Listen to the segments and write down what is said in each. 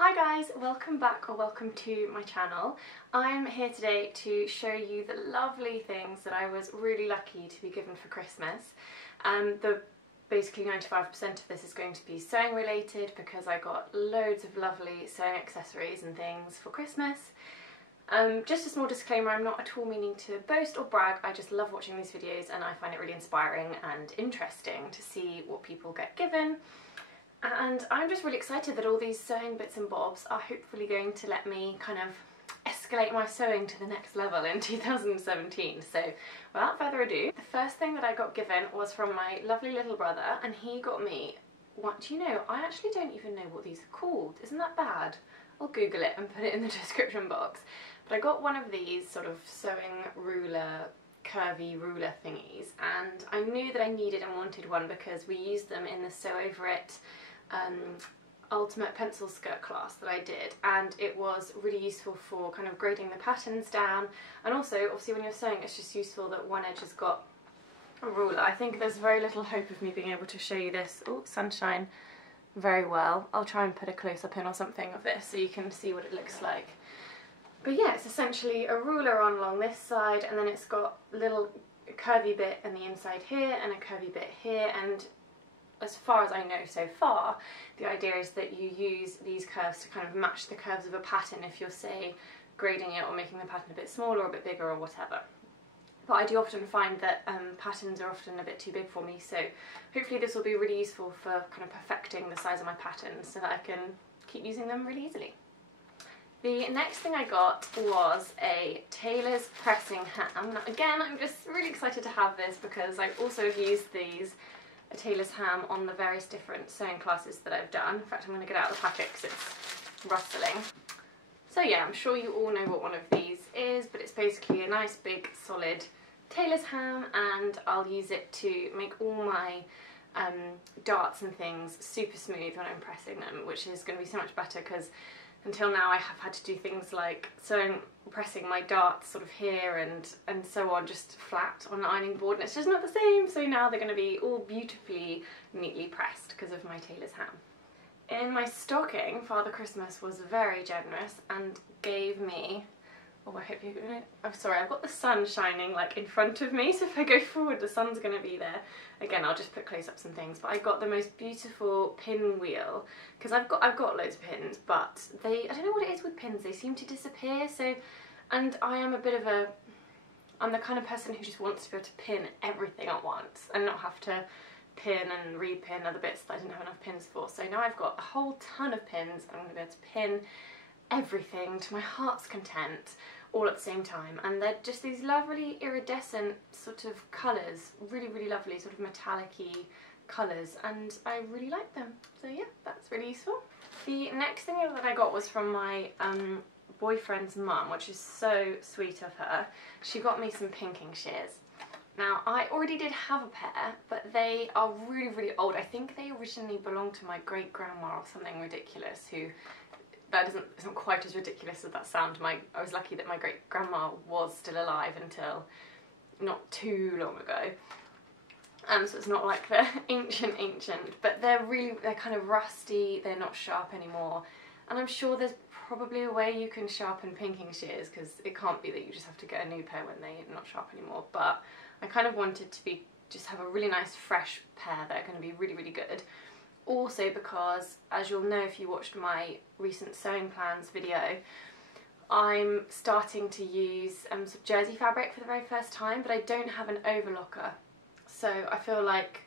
Hi guys, welcome back or welcome to my channel. I'm here today to show you the lovely things that I was really lucky to be given for Christmas. Basically 95% of this is going to be sewing related because I got loads of lovely sewing accessories and things for Christmas. Just a small disclaimer, I'm not at all meaning to boast or brag, I just love watching these videos and I find it really inspiring and interesting to see what people get given. And I'm just really excited that all these sewing bits and bobs are hopefully going to let me kind of escalate my sewing to the next level in 2017. So without further ado, the first thing that I got given was from my lovely little brother, and he got me, what do you know, I actually don't even know what these are called. Isn't that bad? I'll Google it and put it in the description box. But I got one of these sort of sewing ruler, curvy ruler thingies, and I knew that I needed and wanted one because we used them in the Sew Over It ultimate pencil skirt class that I did, and it was really useful for kind of grading the patterns down, and also obviously when you're sewing it's just useful that one edge has got a ruler. I think there's very little hope of me being able to show you this, oh sunshine, very well. I'll try and put a close-up in or something of this so you can see what it looks like. But yeah, it's essentially a ruler on along this side, and then it's got a little curvy bit on the inside here and a curvy bit here, and as far as I know so far, the idea is that you use these curves to kind of match the curves of a pattern if you're, say, grading it or making the pattern a bit smaller or a bit bigger or whatever. But I do often find that patterns are often a bit too big for me, so hopefully this will be really useful for kind of perfecting the size of my patterns so that I can keep using them really easily. The next thing I got was a tailor's pressing ham. Now, again, I'm just really excited to have this because I also have used a tailor's ham on the various different sewing classes that I've done. In fact, I'm going to get out of the packet because it's rustling. So yeah, I'm sure you all know what one of these is, but it's basically a nice big solid tailor's ham, and I'll use it to make all my darts and things super smooth when I'm pressing them, which is going to be so much better because until now I have had to do things like pressing my darts sort of here and so on just flat on an ironing board, and it's just not the same. So now they're going to be all beautifully neatly pressed because of my tailor's ham. In my stocking, Father Christmas was very generous and gave me, oh I hope you're going to, oh sorry, I've got the sun shining like in front of me, so if I go forward the sun's going to be there. Again, I'll just put close-ups and things, but I got the most beautiful pin wheel because I've got loads of pins, but I don't know what it is with pins, they seem to disappear. So, and I am I'm the kind of person who just wants to be able to pin everything at once and not have to pin and repin other bits that I didn't have enough pins for. So now I've got a whole ton of pins and I'm going to be able to pin everything to my heart's content all at the same time, and they're just these lovely iridescent sort of colours, really lovely sort of metallic-y colours, and I really like them. So yeah, that's really useful. The next thing that I got was from my boyfriend's mum, which is so sweet of her. She got me some pinking shears. Now I already did have a pair, but they are really old. I think they originally belonged to my great-grandma or something ridiculous, who that isn't quite as ridiculous as that sounds. I was lucky that my great-grandma was still alive until not too long ago. So it's not like they're ancient, but they're kind of rusty, they're not sharp anymore. And I'm sure there's probably a way you can sharpen pinking shears, because it can't be that you just have to get a new pair when they're not sharp anymore. But I kind of wanted to just have a really nice fresh pair that are going to be really good. Also because, as you'll know if you watched my recent sewing plans video, I'm starting to use some jersey fabric for the very first time, but I don't have an overlocker. So I feel like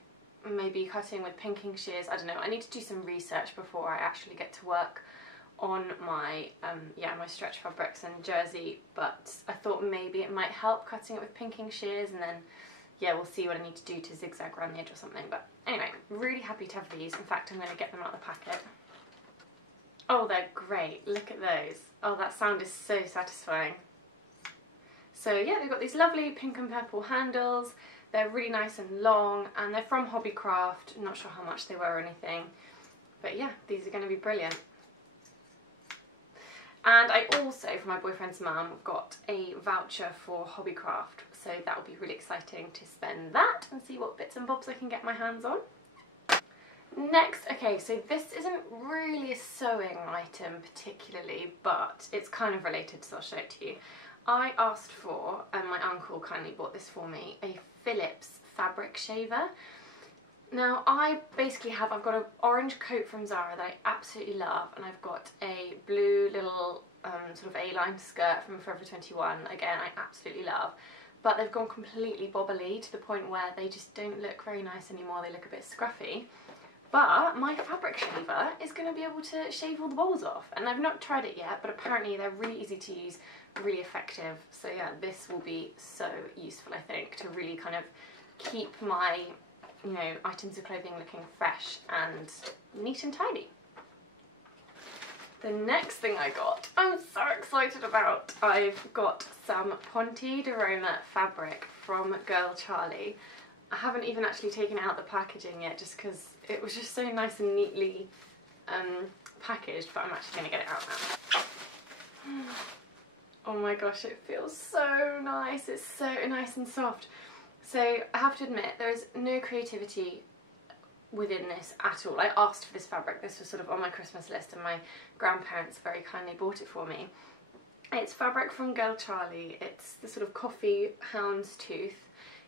maybe cutting with pinking shears, I don't know, I need to do some research before I actually get to work on my my stretch fabrics and jersey, but I thought maybe it might help cutting it with pinking shears, and then yeah, we'll see what I need to do to zigzag around the edge or something. But anyway, really happy to have these. In fact, I'm going to get them out of the packet. Oh, they're great. Look at those. Oh, that sound is so satisfying. So yeah, they've got these lovely pink and purple handles. They're really nice and long, and they're from Hobbycraft. I'm not sure how much they were or anything. But yeah, these are going to be brilliant. And I also, for my boyfriend's mum, got a voucher for Hobbycraft, so that will be really exciting to spend that and see what bits and bobs I can get my hands on. Next, okay, so this isn't really a sewing item particularly, but it's kind of related, so I'll show it to you. I asked for, and my uncle kindly bought this for me, a Philips fabric shaver. Now I've got an orange coat from Zara that I absolutely love, and I've got a blue little sort of A-line skirt from Forever 21, again I absolutely love, but they've gone completely bobbly to the point where they just don't look very nice anymore, they look a bit scruffy. But my fabric shaver is going to be able to shave all the balls off, and I've not tried it yet, but apparently they're really easy to use, really effective, so yeah, this will be so useful I think to really kind of keep my, you know, items of clothing looking fresh and neat and tidy. The next thing I got, I'm so excited about. I've got some Ponte di Roma fabric from Girl Charlie. I haven't even actually taken out the packaging yet just because it was just so nice and neatly packaged, but I'm actually going to get it out now. Oh my gosh, it feels so nice. It's so nice and soft. So I have to admit, there is no creativity within this at all. I asked for this fabric. This was sort of on my Christmas list and my grandparents very kindly bought it for me. It's fabric from Girl Charlie. It's the sort of coffee houndstooth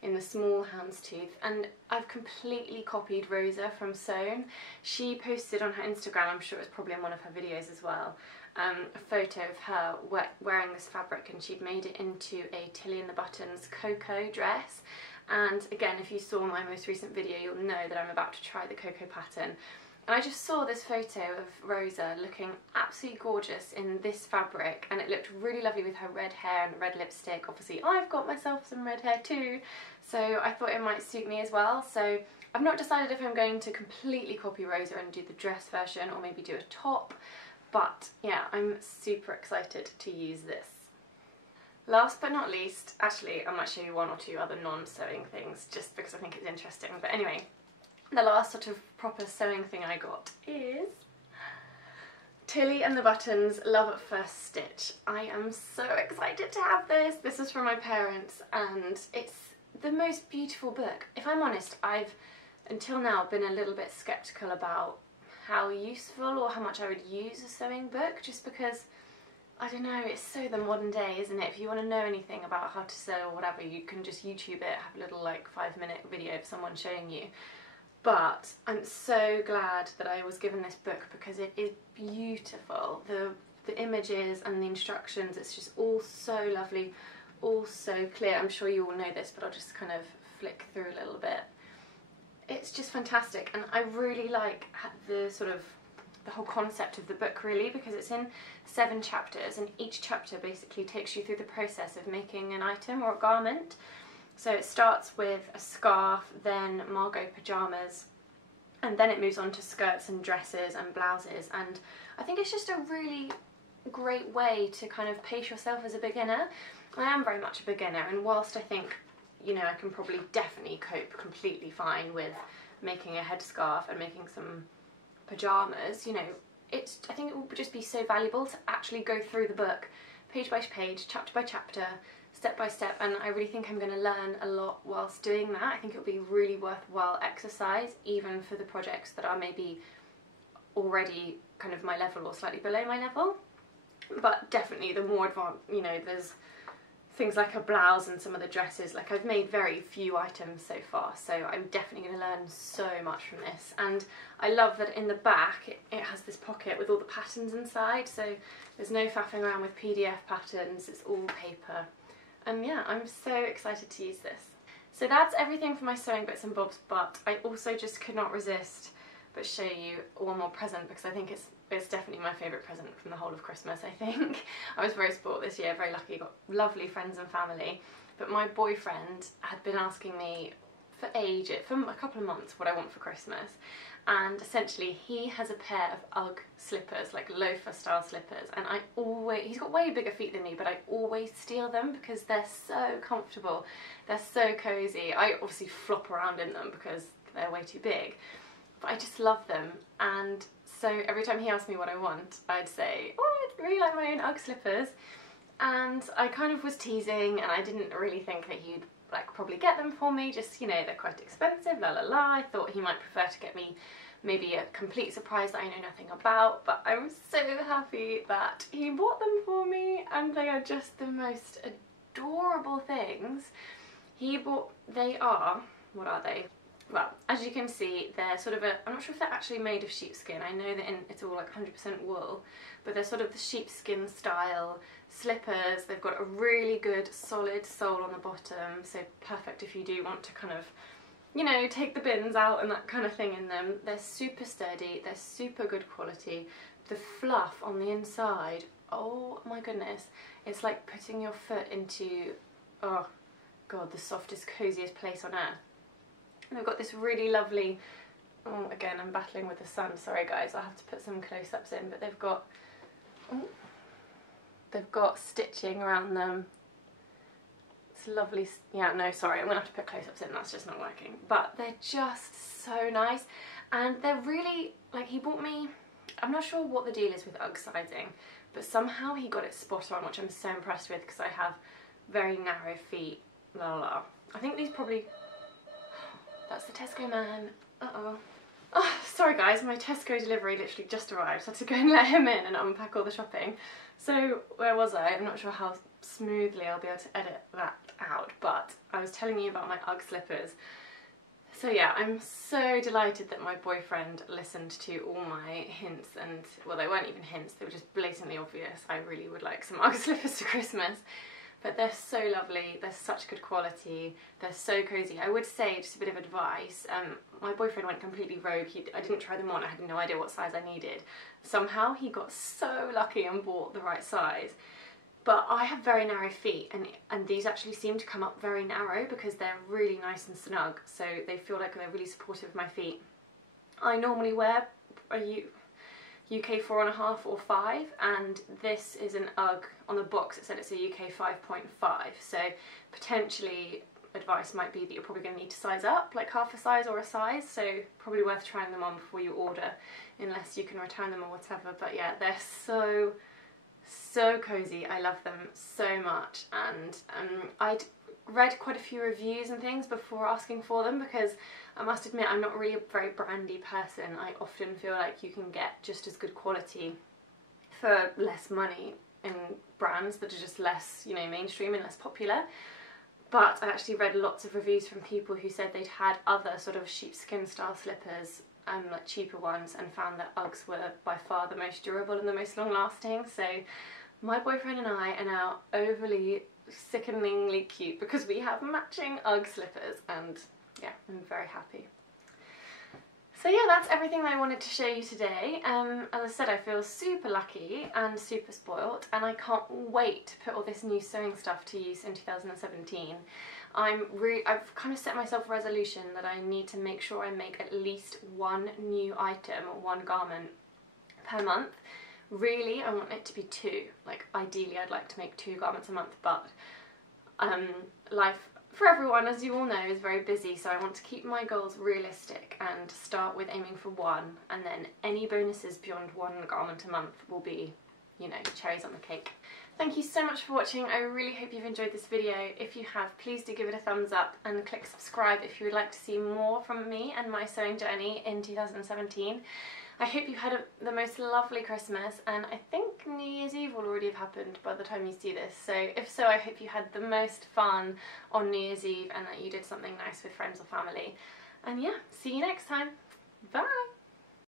in the small houndstooth, and I've completely copied Rosa from Sewn. She posted on her Instagram, I'm sure it was probably in one of her videos as well, a photo of her wearing this fabric, and she'd made it into a Tilly and the Buttons Cocoa dress. And again, if you saw my most recent video, you'll know that I'm about to try the Cocoa pattern. And I just saw this photo of Rosa looking absolutely gorgeous in this fabric, and it looked really lovely with her red hair and red lipstick. Obviously I've got myself some red hair too, so I thought it might suit me as well. So I've not decided if I'm going to completely copy Rosa and do the dress version or maybe do a top, but yeah, I'm super excited to use this. Last but not least, actually I might show you one or two other non-sewing things just because I think it's interesting, but anyway, the last sort of proper sewing thing I got is Tilly and the Buttons Love at First Stitch. I am so excited to have this. This is from my parents and it's the most beautiful book. If I'm honest, I've until now been a little bit sceptical about how useful or how much I would use a sewing book, just because, I don't know, it's so the modern day, isn't it? If you want to know anything about how to sew or whatever, you can just YouTube it, have a little like 5-minute video of someone showing you. But I'm so glad that I was given this book because it is beautiful. The images and the instructions, it's just all so lovely, all so clear. I'm sure you all know this, but I'll just kind of flick through a little bit. It's just fantastic, and I really like the sort of the whole concept of the book really, because it's in 7 chapters and each chapter basically takes you through the process of making an item or a garment. So it starts with a scarf, then Margot pyjamas, and then it moves on to skirts and dresses and blouses, and I think it's just a really great way to kind of pace yourself as a beginner. I am very much a beginner, and whilst I think, you know, I can probably definitely cope completely fine with making a headscarf and making some pyjamas, you know, I think it will just be so valuable to actually go through the book page by page, chapter by chapter, step by step, and I really think I'm going to learn a lot whilst doing that. I think it'll be really worthwhile exercise, even for the projects that are maybe already kind of my level or slightly below my level. But definitely the more advanced, you know, there's things like a blouse and some of the dresses, like I've made very few items so far, so I'm definitely going to learn so much from this. And I love that in the back it has this pocket with all the patterns inside, so there's no faffing around with PDF patterns, it's all paper. And yeah, I'm so excited to use this. So that's everything for my sewing bits and bobs, but I also just could not resist but show you one more present, because I think it's definitely my favourite present from the whole of Christmas, I think. I was very spoilt this year, very lucky, got lovely friends and family, but my boyfriend had been asking me for ages, for a couple of months, what I want for Christmas, and essentially he has a pair of UGG slippers, like loafer style slippers, and he's got way bigger feet than me, but I always steal them because they're so comfortable, they're so cosy. I obviously flop around in them because they're way too big, but I just love them. And so every time he asked me what I want, I'd say, oh, I'd really like my own UGG slippers. And I kind of was teasing, and I didn't really think that he'd like probably get them for me, just, you know, they're quite expensive, la la la. I thought he might prefer to get me maybe a complete surprise that I know nothing about, but I'm so happy that he bought them for me, and they are just the most adorable things. They are, what are they? Well, as you can see, they're sort of I'm not sure if they're actually made of sheepskin. I know that it's all like 100% wool, but they're sort of the sheepskin style slippers. They've got a really good solid sole on the bottom, so perfect if you do want to kind of, you know, take the bins out and that kind of thing in them. They're super sturdy, they're super good quality. The fluff on the inside, oh my goodness, it's like putting your foot into, oh god, the softest, coziest place on earth. And they've got this really lovely, oh again I'm battling with the sun, sorry guys, I'll have to put some close-ups in, but they've got stitching around them. It's lovely, yeah, no, sorry, I'm gonna have to put close-ups in, that's just not working. But they're just so nice, and they're really, like, he bought me, I'm not sure what the deal is with UGG sizing, but somehow he got it spot on, which I'm so impressed with because I have very narrow feet, la la la. I think these probably, that's the Tesco man, uh-oh. Oh, sorry guys, my Tesco delivery literally just arrived, so I had to go and let him in and unpack all the shopping. So, where was I? I'm not sure how smoothly I'll be able to edit that out, but I was telling you about my UGG slippers. So yeah, I'm so delighted that my boyfriend listened to all my hints, and, well, they weren't even hints, they were just blatantly obvious. I really would like some UGG slippers for Christmas. But they're so lovely, they're such good quality, they're so cosy. I would say, just a bit of advice, my boyfriend went completely rogue. I didn't try them on, I had no idea what size I needed. Somehow he got so lucky and bought the right size. But I have very narrow feet, and these actually seem to come up very narrow because they're really nice and snug, so they feel like they're really supportive of my feet. I normally wear a UK 4.5 or 5, and this is an UGG. On the box it said it's a UK 5.5, so potentially advice might be that you're probably going to need to size up, like half a size or a size, so probably worth trying them on before you order, unless you can return them or whatever. But yeah, they're so cozy, I love them so much, and I'd read quite a few reviews and things before asking for them, because I must admit I'm not really a very brandy person. I often feel like you can get just as good quality for less money in brands that are just less, you know, mainstream and less popular. But I actually read lots of reviews from people who said they'd had other sort of sheepskin style slippers, like cheaper ones, and found that UGGs were by far the most durable and the most long lasting. So my boyfriend and I are now overly sickeningly cute because we have matching UGG slippers, and yeah, I'm very happy. So yeah, that's everything that I wanted to show you today. As I said, I feel super lucky and super spoilt, and I can't wait to put all this new sewing stuff to use in 2017. I've kind of set myself a resolution that I need to make sure I make at least one new item or one garment per month. Really, I want it to be 2. Like, ideally I'd like to make 2 garments a month, but life for everyone, as you all know, is very busy, so I want to keep my goals realistic and start with aiming for 1, and then any bonuses beyond 1 garment a month will be, you know, cherries on the cake. Thank you so much for watching. I really hope you've enjoyed this video. If you have, please do give it a thumbs up and click subscribe if you would like to see more from me and my sewing journey in 2017. I hope you've had the most lovely Christmas, and I think New Year's Eve will already have happened by the time you see this, so if so, I hope you had the most fun on New Year's Eve and that you did something nice with friends or family. And yeah, see you next time. Bye!